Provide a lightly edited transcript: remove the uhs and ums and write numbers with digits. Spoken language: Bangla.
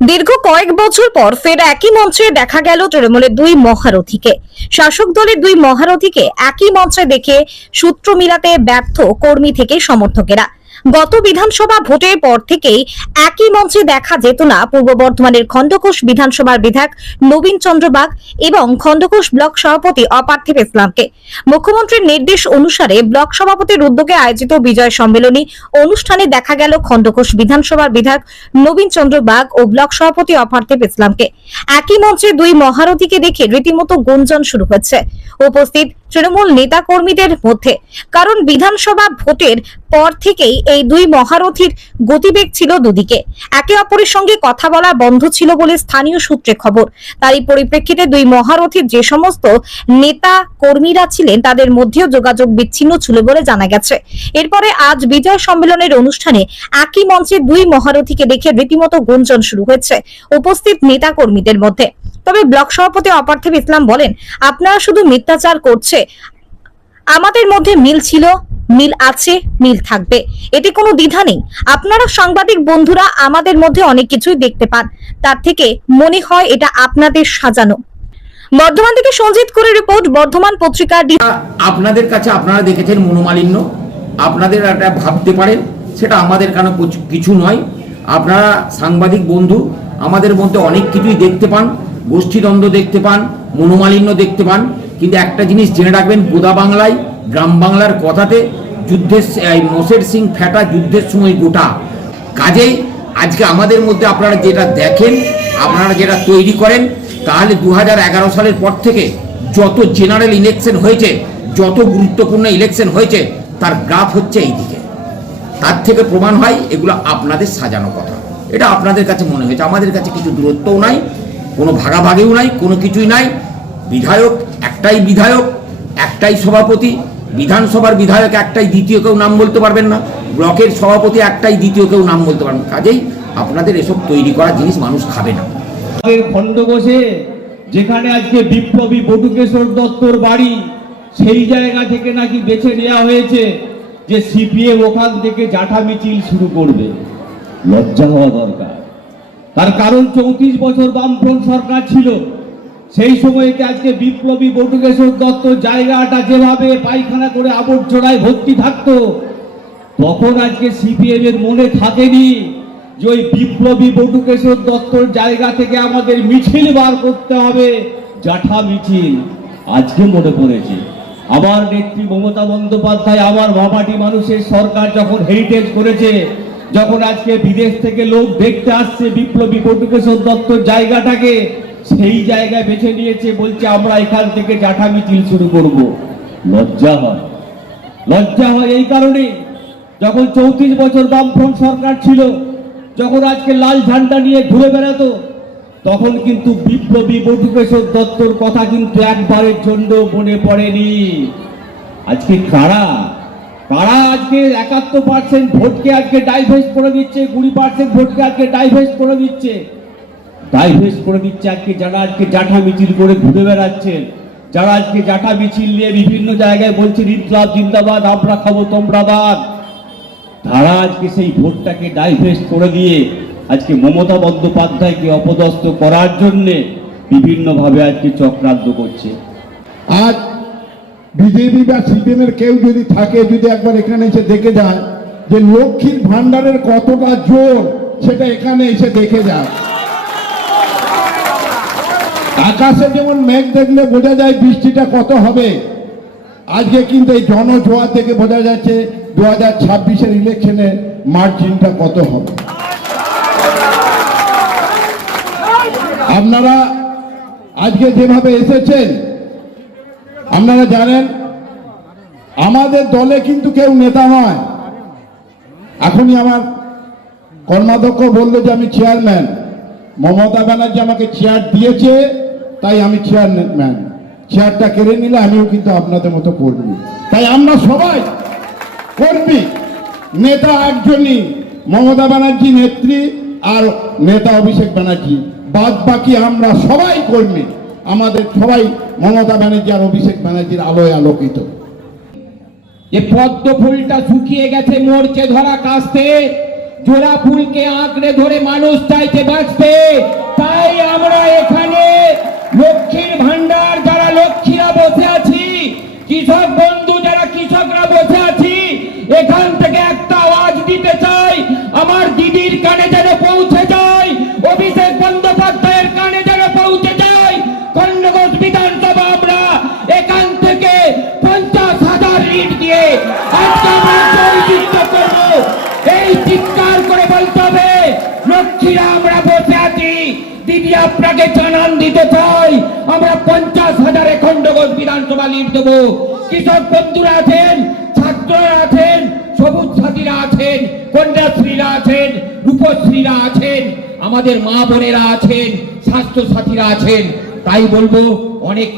দীর্ঘ কয়েক বছর পর ফের একই মঞ্চে দেখা গেল তৃণমূলের দুই মহারথীকে। শাসক দলের দুই মহারথীকে একই মঞ্চে দেখে সূত্র মিলাতে ব্যর্থ কর্মী থেকে সমর্থকেরা। গত বিধানসভা ভোটের পর থেকেই একই মঞ্চে দেখা যেত না পূর্ব বর্ধমানের খণ্ডঘোষ বিধানসভার বিধায়ক নবীন চন্দ্র বাগ এবং খণ্ডঘোষ ব্লক সভাপতি অপার্থিব ইসলামকে। মুখ্যমন্ত্রীর নির্দেশ অনুসারে ব্লক সভাপতির উদ্যোগে আয়োজিত বিজয় সম্মেলনী অনুষ্ঠানে দেখা গেল খণ্ডঘোষ বিধানসভার বিধায়ক নবীন চন্দ্র বাগ ও ব্লক সভাপতি অপার্থিব ইসলামকে। একই মঞ্চে দুই মহারথীকে দেখে রীতিমতো গুঞ্জন শুরু হয়েছে উপস্থিত তৃণমূল নেতা কর্মীদের মধ্যে। কারণ বিধানসভা ভোটের পর থেকেই এই দুই মহারথীর গতিবেগ ছিল দুদিকে, একে অপরের সঙ্গে কথা বলা বন্ধ ছিল বলে স্থানীয় সূত্রে খবর। তারই পরিপ্রেক্ষিতে দুই মহারথীর যে সমস্ত নেতা কর্মীরা ছিলেন তাদের মধ্যেও যোগাযোগ বিচ্ছিন্ন ছিল বলে জানা গেছে। এরপরে আজ বিজয় সম্মেলনের অনুষ্ঠানে একই মঞ্চে দুই মহারথীকে দেখে রীতিমতো গুঞ্জন শুরু হয়েছে উপস্থিত নেতা কর্মীদের মধ্যে। তবে ব্লক সভাপতি অপার্থিব ইসলাম বলেন, আপনারা শুধু মিথ্যাচার করছে, আমাদের মধ্যে মিল ছিল, মিল আছে, মিল থাকবে, এতে কোনো দ্বিধা নেই। আপনারা সাংবাদিক বন্ধুরা আমাদের মধ্যে অনেক কিছুই দেখতে পান, তার থেকে মনে হয় এটা আপনাদের সাজানো। বর্ধমান থেকে সঞ্জিত করে রিপোর্ট, বর্ধমান পত্রিকা। আপনাদের কাছে আপনারা দেখেছেন মনোমালিন্য, আপনাদের একটা ভাবতে পারেন, সেটা আমাদের কারণে কিছু নয়। আপনারা সাংবাদিক বন্ধু, আমাদের মধ্যে অনেক কিছুই দেখতে পান, গোষ্ঠীদ্বন্দ্ব দেখতে পান, মনোমালিন্য দেখতে পান, কিন্তু একটা জিনিস জেনে রাখবেন, বোদা বাংলায় গ্রাম বাংলার কথাতে যুদ্ধের মোষের সিং ফেটা যুদ্ধের সময় গোটা। কাজেই আজকে আমাদের মধ্যে আপনারা যেটা দেখেন, আপনারা যেটা তৈরি করেন, তাহলে 2011 সালের পর থেকে যত জেনারেল ইলেকশন হয়েছে, যত গুরুত্বপূর্ণ ইলেকশন হয়েছে, তার গ্রাফ হচ্ছে এই দিকে। তার থেকে প্রমাণ হয় এগুলো আপনাদের সাজানো কথা। এটা আপনাদের কাছে মনে হয়েছে, আমাদের কাছে কিছু দূরত্বও নাই, কোনো ভাগাভাগিও নাই, কোনো কিছুই নাই। বিধায়ক একটাই, একটাই সভাপতি, বিধানসভার বিধায়ক একটাই, দ্বিতীয় কেউ নাম বলতে পারবেন না। ব্লকের সভাপতি একটাই, দ্বিতীয় কেউ নাম বলতে পারবেন। কাজেই আপনাদের এসব তৈরি করা জিনিস মানুষ খাবে না। খণ্ডঘোষে যেখানে আজকে বিপ্লবী বটুকেশ্বর দত্তর বাড়ি, সেই জায়গা থেকে নাকি বেছে নেওয়া হয়েছে যে সিপিএম ওখান থেকে জাঠা মিছিল শুরু করবে। লজ্জা হওয়া দরকার। তার কারণ 34 বছর বামফ্রন্ট সরকার ছিল, সেই সময়কে আজকে বিপ্লবী বটুকেশ্বর দত্ত জায়গাটা যেভাবে পায়খানা করে আবর্জনায় ভর্তি থাকতো, তখন আজকে সিপিএম এর মনে থাকেনি যে ওই বিপ্লবী বটুকেশ্বর দত্তর জায়গা থেকে আমাদের মিছিল বার করতে হবে, জাঠা মিছিল। আজকে মনে পড়েছে আমার নেত্রী মমতা বন্দ্যোপাধ্যায়, আমার মামাটি মানুষের সরকার যখন হেরিটেজ করেছে, যখন আজকে বিদেশ থেকে লোক দেখতে আসছে বিপ্লবী বটুকেশ্বর দত্তর জায়গাটাকে, সেই জায়গায় বেছে নিয়েছে, বলছে আমরা এখান থেকে জাঠা মিছিল শুরু করব। লজ্জা হয়, লজ্জা হয় এই কারণে, যখন 34 বছর বামফ্রন্ট সরকার ছিল, যখন আজকে লাল ঝান্ডা নিয়ে ঘুরে বেড়াতো, তখন কিন্তু বিপ্লবী বটুকেশ্বর দত্তর কথা কিন্তু একবারের জন্য মনে পড়েনি। আজকে কারা আজকে 71% ভোটকে আজকে ডাইভেস্ট করে দিচ্ছে, 20% ভোটকে আজকে ডাইভেস্ট করে দিচ্ছে। আজকে যারা আজকে জাঠা মিছিল করে ঘুরে বেড়াচ্ছেন, যারা আজকে জাঠা মিছিল নিয়ে বিভিন্ন জায়গায় বলছে ইনকলাব জিন্দাবাদ, আমরা খাবো তোমরা বাদ, তারা আজকে সেই ভোটটাকে ডাইভেস্ট করে দিয়ে আজকে মমতা বন্দ্যোপাধ্যায়কে অপদস্থ করার জন্য বিভিন্নভাবে আজকে চক্রান্ত করছে। আজ বিজেপি বা সিপিএম এর কেউ যদি থাকে, যদি একবার এখানে এসে দেখে যায় যে লক্ষ্মীর ভান্ডারের কতটা জোর, সেটা এখানে এসে দেখে যায়। আকাশে যেমন মেঘ দেখলে বোঝা যায় বৃষ্টিটা কত হবে, আজকে কিন্তু এই জনজোয়ার থেকে বোঝা যাচ্ছে 2026-এর ইলেকশনে মার্জিনটা কত হবে। আপনারা আজকে যেভাবে এসেছেন, আপনারা জানেন আমাদের দলে কিন্তু কেউ নেতা নয়। এখনই আমার কর্মাধ্যক্ষ বলল যে আমি চেয়ারম্যান, মমতা ব্যানার্জি আমাকে চেয়ার দিয়েছে, তাই আমি চেয়ারম্যান। চেয়ারটা কেড়ে নিলে আমিও কিন্তু আপনাদের মতো কর্মী। তাই আমরা সবাই কর্মী, নেতা একজনই, মমতা ব্যানার্জি নেত্রী আর নেতা অভিষেক ব্যানার্জি, বাদ বাকি আমরা সবাই কর্মী। আমাদের সবাই মমতা ব্যানার্জি আর অভিষেক ব্যানার্জির আলোয় আলোকিত। যে পদ্ম ফুলটা শুকিয়ে গেছে মরচে ধরা কাস্তে, জোড়া ফুলকে আঁকড়ে ধরে মানুষ চাইতে বাঁচবে। তাই আমরা এখানে লক্ষ্মীর ভান্ডার যারা লক্ষ্মীরা বসে আছি, কৃষক বন্ধু যারা কৃষকরা বসে আছি, এখান থেকে একটা আওয়াজ দিতে চাই, আমার দিদির কানে যেন পৌঁছে যায়, অভিষেক বন্দ্যোপাধ্যায়ের কানে যেন পৌঁছে যায়। খণ্ডঘোষ বিধানসভা আমরা এখান থেকে 50,000 লিড দিয়ে আজকে আমরা জয়যুক্ত করব। এই চিৎকার করে বলতে হবে, লক্ষ্মীরা আমরা বসে আছি। দিদি আপনাকে জানান দিতে চাই, আমরা 50,000 খণ্ডঘোষ বিধানসভা লিড দেবো। কৃষক বন্ধুরা আছেন, ছাত্ররা আছেন, সবুজ সাথীরা আছেন, কন্যাশ্রীরা আছেন, রূপশ্রীরা আছেন, আমাদের মা বোনেরা আছেন, স্বাস্থ্য সাথীরা আছেন। তাই বলবো অনেক